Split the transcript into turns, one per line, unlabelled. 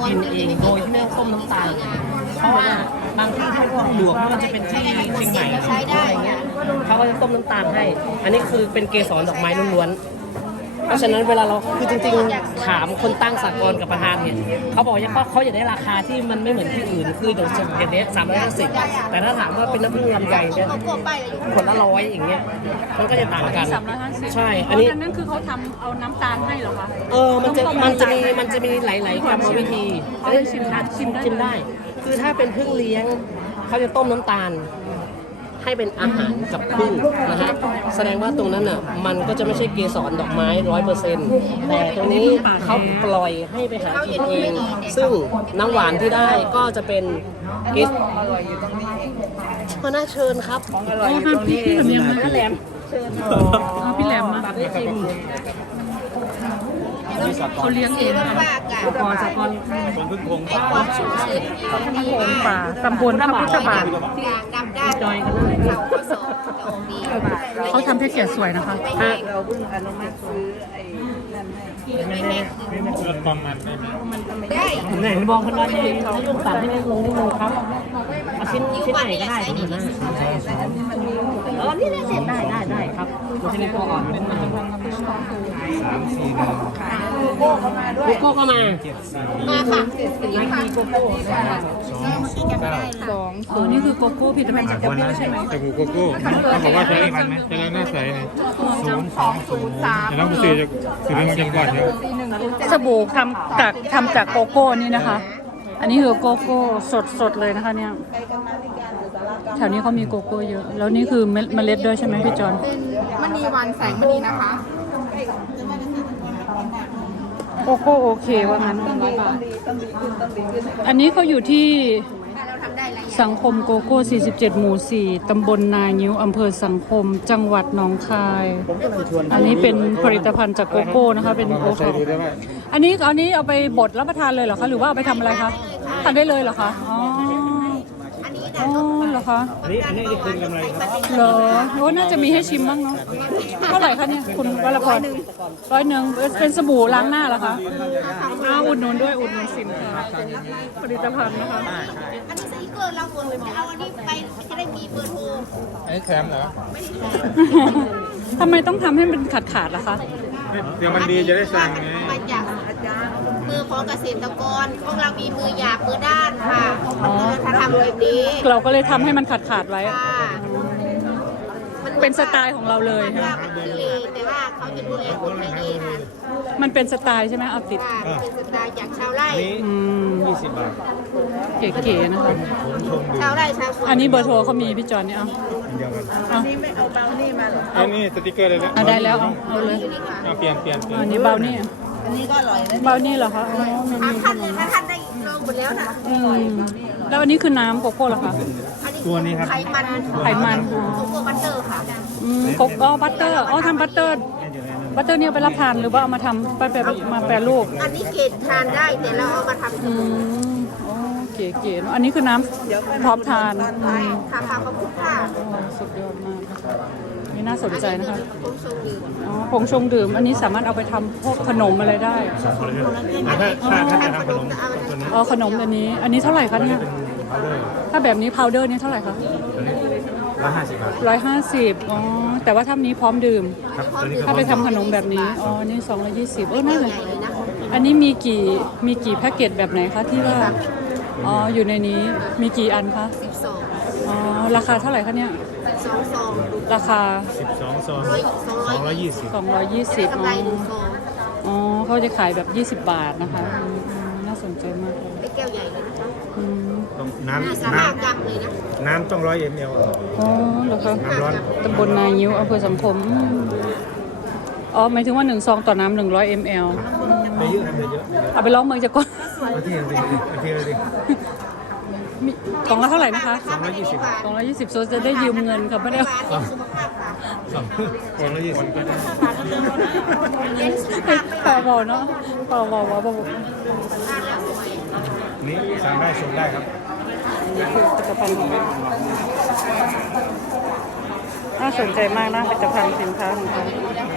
กินเองโดยที่ไม่ต้องต้มน้ำตาลเพราะว่าบางที่ที่พวกหลวงมันจะเป็นที่เชียงใหม่อะไรเงี้ยเขาก็จะต้มน้ำตาลให้อันนี้คือเป็นเกสรดอกไม้ล้วนๆเพราะฉะนั้นเวลาเราคือจริงๆถามคนตั้งสากลกับประธานเนี่ยเขาบอกว่าเขาอยากได้ราคาที่มันไม่เหมือนที่อื่นคืออย่างเนี้ย350แต่ถ้าถามว่าเป็นน้ำผึ้งลำไยเนี่ยขวดละ100อย่างเงี้ยมันก็จะต่างกัน
350
ใช่อันนี้
นั่นคือเขาทำเอาน้ำตาลให้เหรอคะ
มันจะมีหลายๆกรรมวิธีจะได้ชิมได้คือถ้าเป็นผึ้งเลี้ยงเขาจะต้มน้ำตาลให้เป็นอาหารกับผึ้งนะฮะแสดงว่าตรงนั้นอ่ะมันก็จะไม่ใช่เกสรดอกไม้ 100%แต่ตรงนี้เขาปล่อยให้ไปหากินเองซึ่งน้ำหวานที่ได้ก็จะเป็นเกสมาน่าเชิญครับของอร่อยตรงนี้พี่แหลมเชิญ
พี่แหลมมา
ได้ชิม
เขาเลี้ยงเองค่ะ
สกร
พึ่งพง
ป่าตำบลพระพุทธบาท
จอยกันเลย
เขาทำแพ็กเกจสวยนะคะ
เราเพิ่งอนุมัติซื้อไอ้นั่นให้รถความมันได้
ไหนบอกคนว่าจะให้ลูกตัดให้เล็กลงนิดนึงครับเอาชิ้นไหนก็ได้ตรงนี้นะนี่เสร็จได้ครับมันจะมีตัวอ่อนขึ้นมา
341
โกโก้ก็มาค่ะนาคีโกโก้
นี่คือโกโก้ผลิตภัณฑ์จากโกโก้ใช่ไหม
จากโกโก้เขาบอกว่าใช้มันไหมใช้แล้วน่าใช้เลย020แต่น้องกูซื้อมาจากก่อนเนี่ย
สบู่ทำจากโกโก้นี่นะคะอันนี้คือโกโก้สดเลยนะคะเนี่ยแถวนี้เขามีโกโก้เยอะแล้วนี่คือเมล็ดด้วยใช่ไหมพี่จอน
มณีวันแสงมณีนะคะ
โกโก้โอเคว่างั้น100 บาทอันนี้เขาอยู่ที่สังคมโกโก้47หมู่4ตำบลนางิ้วอำเภอสังคมจังหวัดหนองคายอันนี้เป็นผลิตภัณฑ์จากโกโก้นะคะเป็นโอท็อปอันนี้เอาไปบดรับประทานเลยเหรอคะหรือว่าเอาไปทำอะไรคะทานได้เลยเหรอคะอ๋อเหรอคะ
อันนี้คือกำไรครับ
เหรอโอ้น่าจะมีให้ชิมบ้างเนาะเท่าไหร่คะเนี่ยคุณวรพร100เป็นสบู่ล้างหน้าเหรอคะอุดหนุนด้วยอุดหนุนสินค้าผลิตภัณฑ์นะคะ
อันนี้สติกเกอร์เราควรจะเอาอันนี้ไปจะได้มีเบอร์โทร
อันนี้แถมเหรอ
ทำไมต้องทำให้มันขาดล่ะคะ
เดี๋ยวมันดีจะได้สั่งไง
มาจากมือของเกษตรกรของเรามีมือหยาบมือด้านค่ะถ้าทำแบบนี้
เราก็เลยทำให้มันขาดไว้เป็นสไตล์ของเราเลยใช่ไหม
แต่ว่าเขาจะดูแลคนไม่ดีค่ะ
มันเป็นสไตล์ใช่ไหมเอาติด
เป็นสไตล์จากชาวไร่
20 บาท
เก๋ๆนะคะ
ชาวไร่ชาวสวน
อันนี้เบอร์โทรเขามีพี่จอนนี่เอา
เดียวกัน
อันนี้ไม่เอาเบลนี่มาหรอ
อันนี้สติ๊กเกอร์เลยแล้ว
ได้แล้วเอาเลย
เปลี่ยน
อันนี้เบลนี่
อันนี้ก็อร่อยนะ
เบลนี่เหรอคะ
ถ้าท่านได้ลองหมดแล้วนะ
แล้วอันนี้คือน้ำโกโก้เหรอคะ
ตัวนี้ครับ
ไขมันโกโก้บัตเตอร์ค่ะ
โกโก้บัตเตอร์ทำบัตเตอร์เนี่ยไปรับทานหรือว่าเอามาทำไปมาแปรรูป
อันนี้เกรดทานได้แต่เราเอามาทำ
เก๋ๆอันนี้คือน้ำพร้อมทาน
ค่ะขอบคุณค่ะ
สุดยอดมากนี่น่าสนใจนะคะ
ผงชงดื่ม
อันนี้สามารถเอาไปทำพวกขนมอะไรได้
ถ้าจะทำขนมตัวนี้
ขนมอันนี้เท่าไหร่คะเนี่ยถ้าแบบนี้พาวเดอร์นี่เท่าไหร่คะ
150 บาท
150แต่ว่าถ้านี้พร้อมดื่มถ้าไปทำขนมแบบนี้นี่220น่าเลยอันนี้มีกี่แพ็กเกจแบบไหนคะที่ว่าอยู่ในนี้มีกี่อันคะราคาเท่าไหร่คะเนี่ยราคา
12 ซอง220
เขาจะขายแบบ20 บาทนะคะน่าสนใจมาก
แก้วใหญ่เลย
น้ำต้อง100 ml
เหรอคะ
น้ำร้อน
ตำบลนางิ้วอำเภอสังคมหมายถึงว่า1 ซองต่อน้ำ100 ml
ไปเยอะนะเยอะ
เอาไปลองเมืองจะก่อน
เอาที่เลยดิ
กล่องละเท่าไหร่นะคะ
220
โซจะได้ยืมเงินค่ะไม่ได้
กล่องละ20ก็ได้
เปล่าเนาะเปล่า
นี่สั่งได้ส่งได้ครับ
นี่คือผลิตภัณฑ์ของเราน่าสนใจมากนะผลิตภัณฑ์สินค้าของเขา